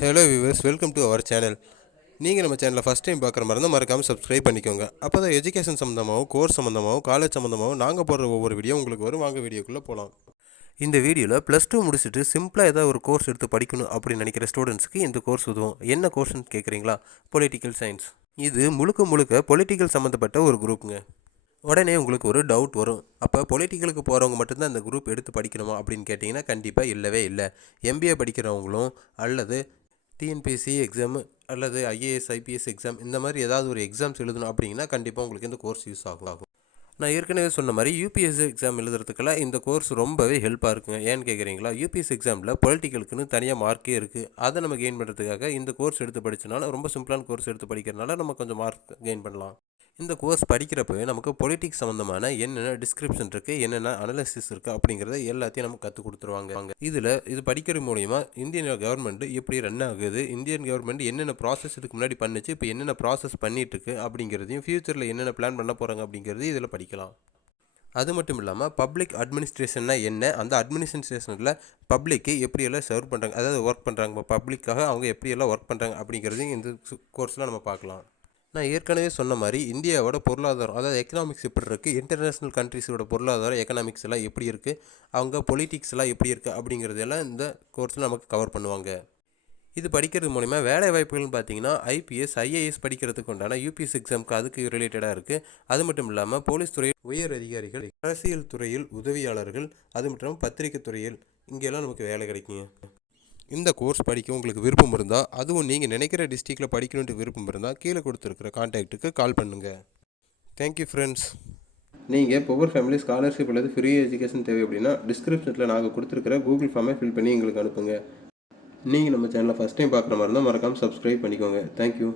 Hello viewers, welcome to our channel. நீங்கள் நம்ம சேனலை ஃபஸ்ட் டைம் பார்க்குற மாதிரி இருந்தால் மறக்காமல் சப்ஸ்கிரைப் பண்ணிக்கோங்க. அப்போ தான் எஜுகேஷன் சம்மந்தமாகவும், கோர்ஸ் சம்மந்தமாகவும், காலேஜ் சம்மந்தமாகவும் நாங்கள் போடுற ஒவ்வொரு வீடியோ உங்களுக்கு வரும். வாங்க வீடியோக்குள்ளே போகலாம். இந்த வீடியோவில் +2 முடிச்சுட்டு சிம்பிளாக ஏதாவது ஒரு கோர்ஸ் எடுத்து படிக்கணும் அப்படின்னு நினைக்கிற ஸ்டூடெண்ட்ஸ்க்கு இந்த கோர்ஸ் உதவும். என்ன கோர்ஸ்னு கேட்குறீங்களா? Political science. இது முழுக்க முழுக்க பொலிட்டிக்கல் சம்மந்தப்பட்ட ஒரு குரூப்புங்க. உடனே உங்களுக்கு ஒரு டவுட் வரும், அப்போ பொலிட்டிக்கலுக்கு போகிறவங்க மட்டும்தான் இந்த குரூப் எடுத்து படிக்கணுமா அப்படின்னு கேட்டிங்கன்னா கண்டிப்பாக இல்லவே இல்லை. எம்பிஏ படிக்கிறவங்களும் அல்லது டிஎன்பிஎஸ்சி எக்ஸாம் அல்லது ஐஏஎஸ் ஐபிஎஸ் எக்ஸாம் இந்த மாதிரி ஏதாவது ஒரு எக்ஸாம்ஸ் எழுதணும் அப்படின்னா கண்டிப்பாக உங்களுக்கு இந்த கோர்ஸ் யூஸ் ஆகும். நான் ஏற்கனவே சொன்ன மாதிரி யூபிஎஸ்சி எக்ஸாம் எழுதுறதுக்கெல்லாம் இந்த கோர்ஸ் ரொம்பவே ஹெல்ப்பாக இருக்குங்க. ஏன்னு கேட்குறீங்களா? யூபிஎஸ்சி எக்ஸாமில் பொலிட்டிக்கலுக்குன்னு தனியாக மார்க்கே இருக்குது. அதை நம்ம கெயின் பண்ணுறதுக்காக இந்த கோர்ஸ் எடுத்து படித்தனால, ரொம்ப சிம்பிளான கோர்ஸ் எடுத்து படிக்கிறதுனால நம்ம கொஞ்சம் மார்க் கெயின் பண்ணலாம். இந்த கோர்ஸ் படிக்கிறப்பவே நமக்கு பொலிட்டிக்ஸ் சம்மந்தமான என்னென்ன டிஸ்கிரிப்ஷன் இருக்குது, என்னென்ன அனலிசிஸ் இருக்குது அப்படிங்கிறத எல்லாத்தையும் நமக்கு கற்றுக் கொடுத்துருவாங்க. இது படிக்கிறது மூலிமா இந்தியன் கவர்மெண்ட் எப்படி ரன் ஆகுது, இந்தியன் கவர்மெண்ட் என்னென்ன ப்ராசஸ் இதுக்கு முன்னாடி பண்ணுச்சு, இப்போ என்னென்ன ப்ராசஸ் பண்ணிகிட்ருக்கு அப்படிங்கிறதையும், ஃப்யூச்சரில் என்னென்ன பிளான் பண்ண போகிறாங்க அப்படிங்கிறது இதில் படிக்கலாம். அது மட்டும் இல்லாமல் பப்ளிக் அட்மினிஸ்ட்ரேஷன்னா என்ன, அந்த அட்மினிஸ்ட்ரேஷனில் பப்ளிக்கு எப்படியெல்லாம் சர்வ் பண்ணுறாங்க, அதாவது ஒர்க் பண்ணுறாங்க, பப்ளிக்காக அவங்க எப்படியெல்லாம் ஒர்க் பண்ணுறாங்க அப்படிங்கிறதையும் இந்த கோர்ஸில் நம்ம பார்க்கலாம். நான் ஏற்கனவே சொன்ன மாதிரி இந்தியாவோட பொருளாதாரம், அதாவது எக்கனாமிக்ஸ் எப்படி இருக்குது, இன்டர்நேஷ்னல் கண்ட்ரிஸோட பொருளாதாரம் எக்கனாமிக்ஸ் எல்லாம் எப்படி இருக்குது, அவங்க பொலிட்டிக்ஸ் எல்லாம் எப்படி இருக்குது அப்படிங்கிறதெல்லாம் இந்த கோர்ஸில் நமக்கு கவர் பண்ணுவாங்க. இது படிக்கிறது மூலிமா வேலை வாய்ப்புகள்னு பார்த்தீங்கன்னா ஐபிஎஸ் ஐஏஎஸ் படிக்கிறதுக்கு உண்டான யூபிஎஸ் எக்ஸாமுக்கு அதுக்கு ரிலேட்டடாக இருக்குது. அது மட்டும் இல்லாமல் போலீஸ் துறையில் உயர் அதிகாரிகள், அரசியல் துறையில் உதவியாளர்கள், அது மட்டும் இல்லாமல் பத்திரிகை துறையில் இங்கெல்லாம் நமக்கு வேலை கிடைக்குங்க. இந்த கோர்ஸ் படிக்க உங்களுக்கு விருப்பம் இருந்தால், அதுவும் நீங்கள் நினைக்கிற டிஸ்ட்ரிக்டில் படிக்கணுன்ட்டு விருப்பம் இருந்தால் கீழே கொடுத்துருக்குற கான்டாக்ட்டுக்கு கால் பண்ணுங்கள். Thank you friends. நீங்கள் பவர் ஃபேமிலி ஸ்காலர்ஷிப் அல்லது ஃப்ரீ எஜுகேஷன் தேவை அப்படின்னா டிஸ்கிரிப்ஷனில் நாங்கள் கொடுத்துருக்கிற கூகுள் ஃபார்மை ஃபில் பண்ணி எங்களுக்கு அனுப்புங்க. நீங்கள் நம்ம சேனலை ஃபஸ்ட் டைம் பார்க்குற மாதிரி இருந்தால் மறக்காமல் சப்ஸ்கிரைப் பண்ணிக்கோங்க. தேங்க்யூ.